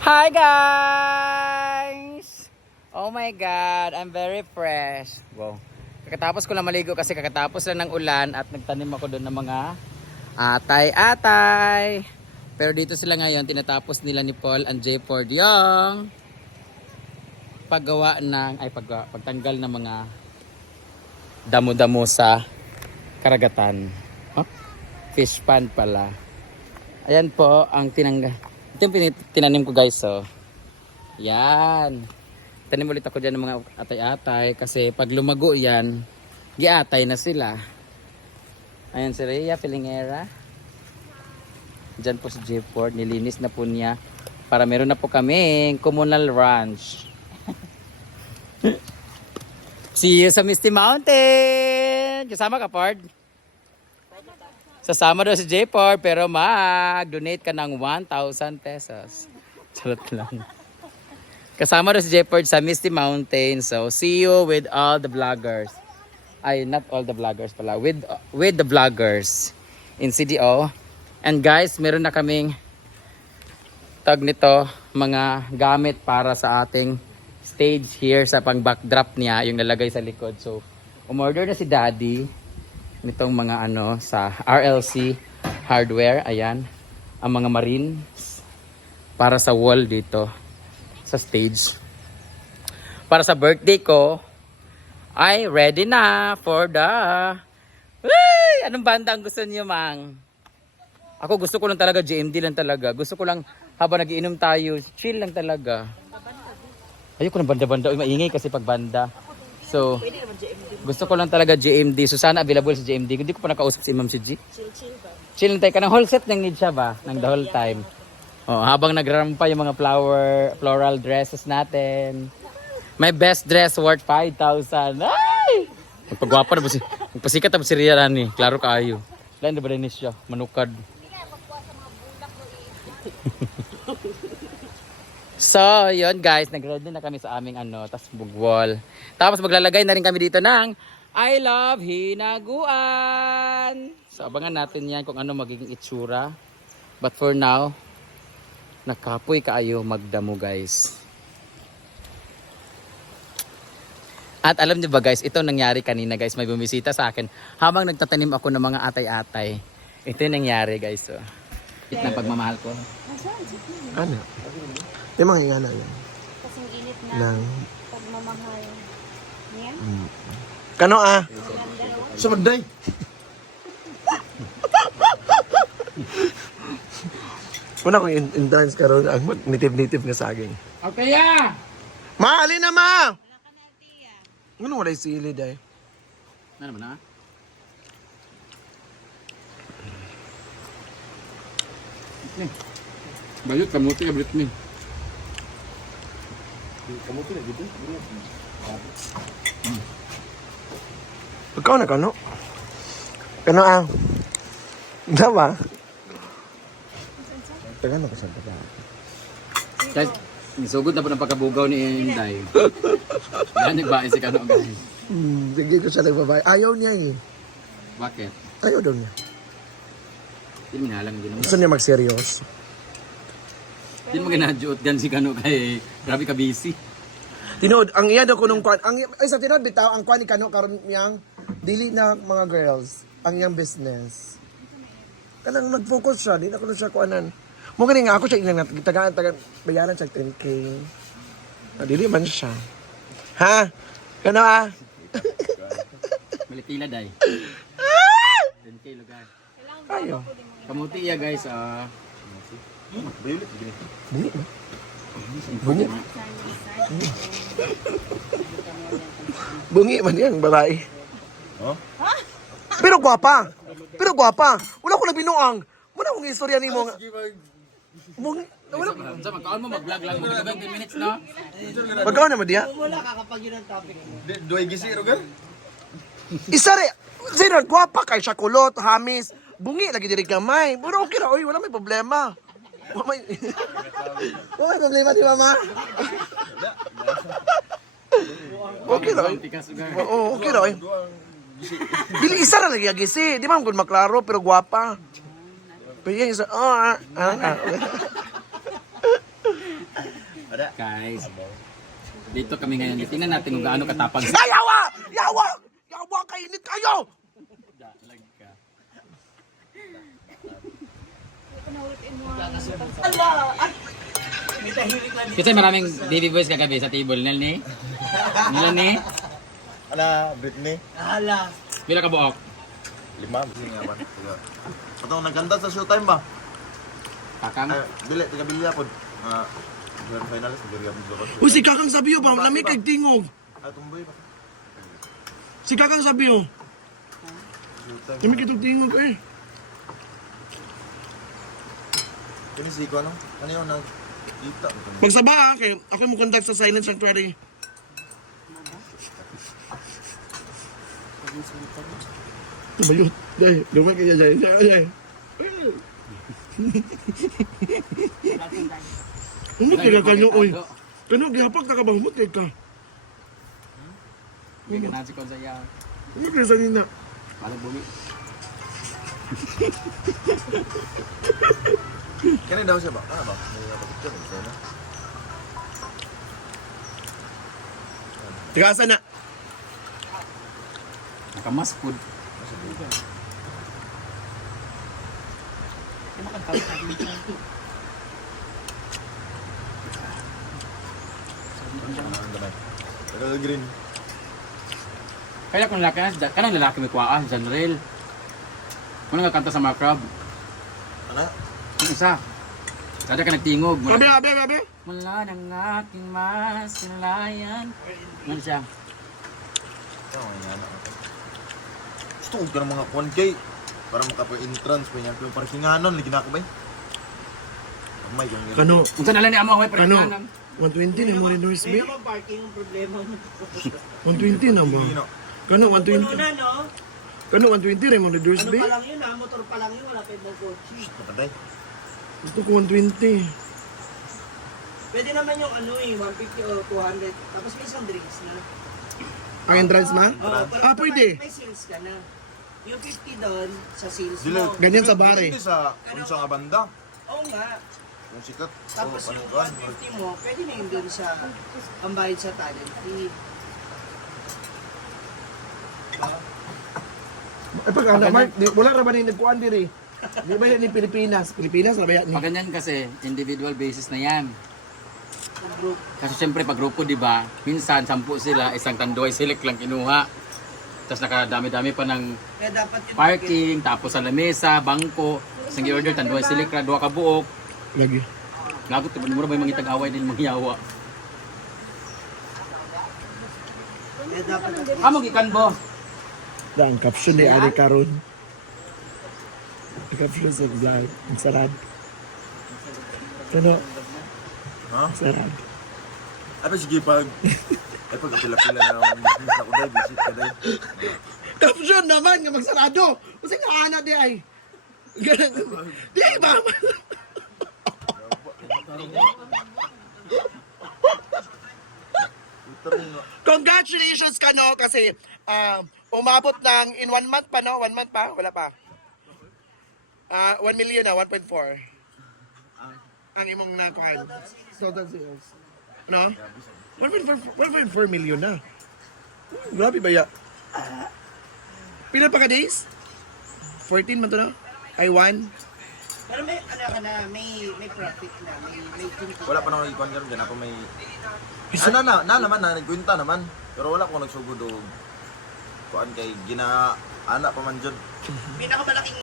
Hi guys! Oh my God, I'm very fresh. Wow. Kakatapos ko lang maligo kasi kakatapos lang ng ulan at nagtanim ako doon ng mga atay-atay. Pero dito sila ngayon, tinatapos nila ni Paul and J. Ford yung paggawa ng, ay paggawa, pagtanggal ng mga damo-damo sa karagatan. Huh? Fish pond pala. Ayan po ang tinanggal. Ito yung tinanim ko guys oh. Yan. Tanim ulit ako dyan ng mga atay-atay kasi pag lumago yan, giatay na sila. Ayan si Rhea Pilingera. Diyan po si J. Ford. Nilinis na po niya para meron na po kaming communal ranch. See you sa Misty Mountain! Kasama ka, Ford? Sasama daw si J. Ford pero mag-donate ka ng 1,000 pesos. Charot lang. Kasama daw si J. Ford sa Misty Mountain. So, see you with all the vloggers. Ay, not all the vloggers pala. With, with the vloggers in CDO. And guys, meron na kaming tag nito, mga gamit para sa ating stage here sa pang backdrop niya, yung nalagay sa likod. So, umorder na si Daddy nitong mga ano sa RLC hardware. Ayan, ang mga marines para sa wall dito sa stage. Para sa birthday ko, ay ready na for the... Uy! Anong banda ang gusto niyo, Mang? Ako gusto ko lang talaga GMD lang talaga. Gusto ko lang habang nagiinom tayo, chill lang talaga. Ayoko ng banda-banda. Uy, maingay kasi pag banda. So, gusto ko lang talaga GMD. So, sana available sa GMD. Hindi ko pa nakausap si Ma'am si G. Chill-chill ba? Chill tayo. Kanang whole set nang need siya ba? Nang the whole time. Oh, habang nagrampa yung mga flower, floral dresses natin. My best dress worth 5,000. Ay! Magpagwapa na ba si... Magpasikat na ba si Ria Rani? Klaro kaayo. Lain na ba rin siya? Manukad. So, yun guys, nag-ready na kami sa aming ano, tas bugwal. Tapos maglalagay na rin kami dito ng I love hinaguan. So, abangan natin yan kung ano magiging itsura. But for now, nakapoy kaayo magdamo guys. At alam niyo ba guys, ito nangyari kanina guys, may bumisita sa akin habang nagtatanim ako ng mga atay-atay. Ito yung nangyari guys. So, it ng pagmamahal ko. Ano? May mga ingana yan. Kasing init na Nang... pagmamahal. Yan. Kano ah? Sumaday. Una kong in- entrance karon ang native-native nga saging. Okay ya! Ma, alin na ma! Ano wala sili day? Ano naman ha? Bayot, kamuti ka Britney. Ikaw na kano? Kano ah? Dama? Taga na kasal ka ba? Guys, sugod na po ng pagkabugaw ni Inday. Yan nagbae si Kano guys. Hmm, sige ko siya nagbabay. Ayaw niya eh. Bakit? Ayaw daw niya. Hindi mo nalang din. Gusto niya mag-serious. Hindi mo ginadyot gan si Kano kay grabe ka busy. Tinood, ang iya daw ko nung kwan, ang ay sa tinood bitaw ang kwan ni kano karon yang dili na mga girls, ang iyang business. Kanang nag-focus siya, di na ko na siya kuanan. Mo gani nga ako siya ilang taga taga bayaran siya 10k. Ah, dili man siya. Ha? Kano ah? Malitila day. 10k lugar. Ayo. Kamuti iya guys. ah. Bungi ba? Bungi. Bungi man yan, babae. Pero gwapa. Pero gwapa. Wala ko na binuang. Wala kong istorya ni mo. Bungi. Wala. Sa magkaon mo mag-vlog lang mo 20 minutes na. Pagkaw na mo diya? Duay gisi, Roger? Isa rin. Sino, gwapa kay siya kulot, hamis. Bungi, lagi diri gamay. Pero okay ra, oy, wala may problema. Wala may... wala may problema di mama? okay lugar. Oo, okay oy. Dili isa ra lagi agisi. Di man kun maklaro pero gwapa. Pero yan isa, ah, ah, ah. Ada. Guys, dito kami ngayon. Tingnan natin kung gaano katapang. Ay, yawa! Yawa! Yawa, kainit kayo! Kasi maraming baby boys kagabi sa table. Nil ni? Nil ni? Ala, Britney. Pila ka buok? Lima. Ba? Atong nagkanta sa showtime ba? Kakang? Ay, bili, tiga bili ako. Ah, grand finalist, bili ako. Uy, si Kakang sabi yun, parang lamig kay tingog. Ah, tumboy ba? Si Kakang sabi yun. Showtime. Lamig itong tingog eh. Kini si ko ano? Ano yun nag kita. Magsaba ah, kay ako mo contact sa Silent Sanctuary. Tumayot. Dahil, lumay kaya dahil. Dahil. Umot ka kanyo, oy. Kano, gihapag na ka ba? Umot ka. Hindi ka na si Konsaya. Umot ka sa nina. Para bumi. Kani daw siya ba? Ano ba? May picture mo na. Tigasan na. Nakamas food. Ang damay. Tagal green. Kaya kung lalaki na, kanang lalaki may kuwaan, Janrel. Kung nga kanta sa mga crab, Ano? Yung isa. Sada ka nagtingog. Mula, abe, abe. mula ng aking masilayan. Ano siya? Ano nga yan? Gusto ko ka ng mga kwan kay para makapa-entrance pa niya. Pero parkinganon, lagi na ako ba? Oh my God. Kano, Kung saan nalang ni amo, may kano. parikanan. 120 na mo rin Norris Bay. parking ang problema mo. 120 na mo. Hindi, no? Kano, Puno 120. na, no? Kano, 120 rin mo rin Norris Ano Bay. pa lang yun, ha? Motor pa lang yun, wala pa ibang kotse. Napatay. Ko 120. Pwede naman yung ano eh, 150 o 200. Tapos may isang drinks na. Ang entrance ma? Oo, pero Ah, pwede. May sales ka na. Yung 50 doon, sa sales Dili. mo. Ganyan sa bare. Hindi sa kung sa nga banda. Oo nga. Yung sikat. Tapos oh, yung kan? 150 mo, pwede na yun doon sa pambayad sa talent fee. Ay, pag ano, Mark, di- wala ra ba ni nagkuhan diri? Di ba yan ni Pilipinas? Pilipinas, na ba yan ni? Pag ganyan kasi, individual basis na yan. Kasi syempre pag grupo, di ba, minsan sampu sila, isang tanduay select lang kinuha. Tapos nakadami-dami pa ng Kaya dapat yung parking, tapos sa lamesa, bangko, isang order tanduay select ra, duha ka buok. Lagi. Lagot, mura ba yung mga itag-away din mga yawa. Kaya dapat Amo gikan bo. Da, ang caption ni Ari Karon. Ang sa vlog. Ang sarad. Kano? Ha? Sarad. Ay, sige pag... Ay, pag pila-pila na ako. Miss ako dahil, visit ka dahil. Caption naman nga magsarado. Kasi nga anak di ay. Ganun. Di ba? Twitter mo. Congratulations ka no kasi um, umabot ng in one month pa no? One month pa? Wala pa. Ah, 1 million na, 1.4. Ang imong nakuhan. Total sales. No? 1.4 1.4 million na. Hmm, grabe ba ya? Pila pa ka days? 14 man to na? Ay, 1? Pero may, ano ka na, may, may profit na, may, may kinita. Wala pa na akong ikuan karon dyan ako may... Ano na, na naman, na, nagkwenta naman. Pero wala ko nagsugod o... Kuan kay gina... Anak pa man dyan. Pinakamalaking